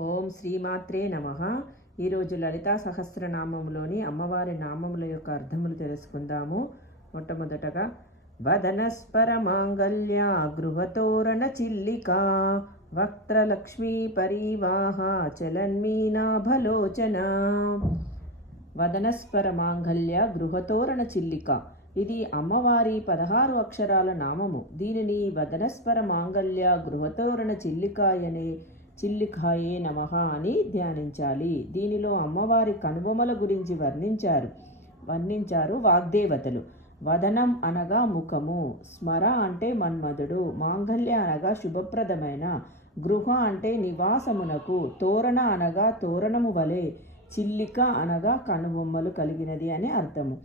ఓం శ్రీమాత్రే నమ. ఈరోజు లలితా సహస్రనామంలోని అమ్మవారి నామముల యొక్క అర్థములు తెలుసుకుందాము. మొట్టమొదటగా వదనస్పర మాంగళ్య గృహతోరణ చిల్లిక వక్త్రలక్ష్మీ పరివాహ చలన్మీనాభలోచన. వదనస్పర మాంగళ్య గృహతోరణ చిల్లిక. ఇది అమ్మవారి పదహారు అక్షరాల నామము. దీనిని వదనస్పర మాంగళ్య గృహతోరణ చిల్లిక అనే చిల్లికాయే నమః అని ధ్యానించాలి. దీనిలో అమ్మవారి కనుబొమల గురించి వర్ణించారు. వర్ణించారు వాగ్దేవతలు. వదనం అనగా ముఖము. స్మర అంటే మన్మధుడు. మాంగల్య అనగా శుభప్రదమైన. గృహ అంటే నివాసమునకు. తోరణ అనగా తోరణము వలె. చిల్లిక అనగా కనుబొమ్మలు కలిగినది అని అర్థము.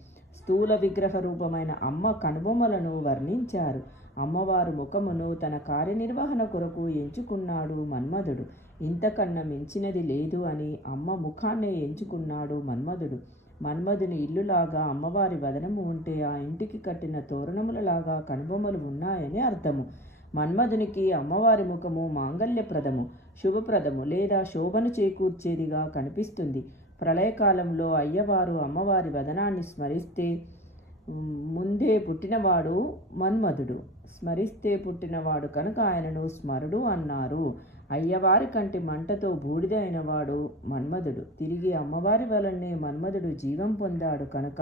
స్థూల విగ్రహ రూపమైన అమ్మ కనుబొమ్మలను వర్ణించారు. అమ్మవారు ముఖమును తన కార్యనిర్వహణ కొరకు ఎంచుకున్నాడు మన్మధుడు. ఇంతకన్నా మించినది లేదు అని అమ్మ ముఖాన్నే ఎంచుకున్నాడు మన్మధుడు. మన్మధుని ఇల్లులాగా అమ్మవారి వదనము ఉంటే ఆ ఇంటికి కట్టిన తోరణములలాగా కనుబొమ్మలు ఉన్నాయని అర్థము. మన్మధునికి అమ్మవారి ముఖము మాంగల్యప్రదము శుభప్రదము లేదా శోభను చేకూర్చేదిగా కనిపిస్తుంది. ప్రళయకాలంలో అయ్యవారు అమ్మవారి వదనాన్ని స్మరిస్తే ముందే పుట్టినవాడు మన్మధుడు. స్మరిస్తే పుట్టినవాడు కనుక ఆయనను స్మరుడు అన్నారు. అయ్యవారి కంటి మంటతో బూడిదైనవాడు మన్మధుడు. తిరిగి అమ్మవారి వలనే మన్మధుడు జీవం పొందాడు కనుక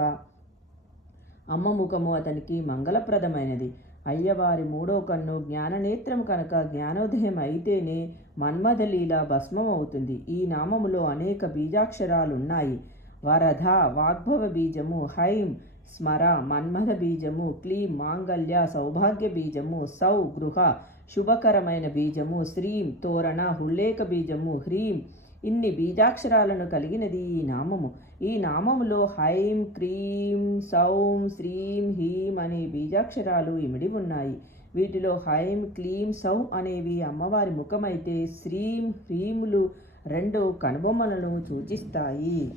అమ్మ ముఖము అతనికి మంగళప్రదమైనది. అయ్యవారి మూడో కన్ను జ్ఞాననేత్రం కనుక జ్ఞానోదయం అయితేనే మన్మథలీల భస్మం అవుతుంది ఈ నామములో అనేక బీజాక్షరాలున్నాయి. వరధ వాగ్భవ బీజము హైం స్మర మన్మథ బీజము క్లీం మాంగళ్య సౌభాగ్య బీజము సౌ గృహ శుభకరమైన బీజము శ్రీం తోరణ హుల్లేక బీజము హ్రీం ఇన్ని బీజాక్షరాలను కలిగినది ఈ నామము. ఈ నామములో హైం క్రీం సౌం శ్రీం హీం అనే బీజాక్షరాలు ఇమిడి ఉన్నాయి. వీటిలో హైం క్లీం సౌ అనేవి అమ్మవారి ముఖమైతే శ్రీం హ్రీములు రెండు కనుబొమ్మలను సూచిస్తాయి.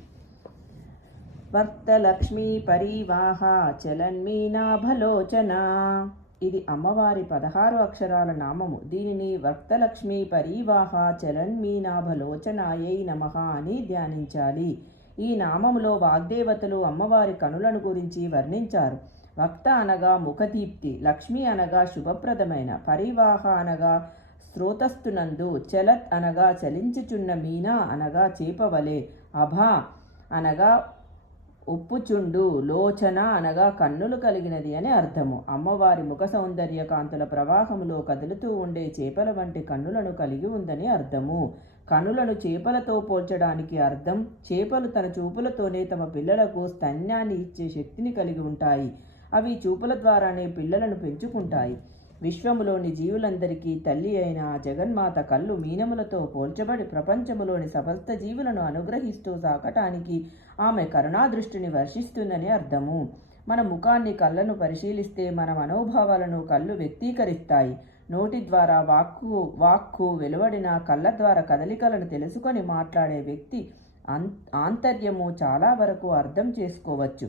వర్తలక్ష్మీ పరివాహ చలన్మీనాభలోచన. ఇది అమ్మవారి పదహారు అక్షరాల నామము. దీనిని వర్తలక్ష్మి పరివాహ చలన్మీనాభలోచనాయై నమ అని ధ్యానించాలి. ఈ నామములో వాగ్దేవతలు అమ్మవారి కనులను గురించి వర్ణించారు. వక్త అనగా ముఖదీప్తి లక్ష్మి అనగా శుభప్రదమైన పరివాహ అనగా స్రోతస్తునందు చలత్ అనగా చలించుచున్న మీనా అనగా చేపవలే అభా అనగా ఉప్పుచుండు లోచన అనగా కన్నులు కలిగినది అని అర్థము. అమ్మవారి ముఖ సౌందర్య కాంతుల ప్రవాహములో కదులుతూ ఉండే చేపల వంటి కన్నులను కలిగి ఉందని అర్థము. కనులను చేపలతో పోల్చడానికి అర్థం చేపలు తన చూపులతోనే తమ పిల్లలకు స్తన్యాన్ని ఇచ్చే శక్తిని కలిగి ఉంటాయి. అవి చూపుల ద్వారానే పిల్లలను పెంచుకుంటాయి. విశ్వములోని జీవులందరికీ తల్లి అయిన ఆ జగన్మాత కళ్ళు మీనములతో పోల్చబడి ప్రపంచములోని సమస్త జీవులను అనుగ్రహిస్తూ సాకటానికి ఆమె కరుణాదృష్టిని వర్షిస్తుందని అర్థము. మన ముఖాన్ని కళ్ళను పరిశీలిస్తే మన మనోభావాలను కళ్ళు వ్యక్తీకరిస్తాయి. నోటి ద్వారా వాక్కు వాక్కు వెలువడిన కళ్ళ ద్వారా కదలికలను తెలుసుకొని మాట్లాడే వ్యక్తి ఆంతర్యము చాలా వరకు అర్థం చేసుకోవచ్చు.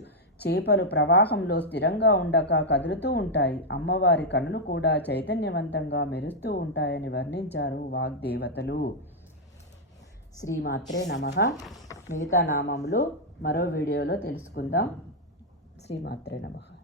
చేపలు ప్రవాహంలో స్థిరంగా ఉండక కదులుతూ ఉంటాయి. అమ్మవారి కనులు కూడా చైతన్యవంతంగా మెరుస్తూ ఉంటాయని వర్ణించారు వాగ్దేవతలు. శ్రీమాత్రే నమ. మిగతా నామములు మరో వీడియోలో తెలుసుకుందాం. శ్రీమాత్రే నమ.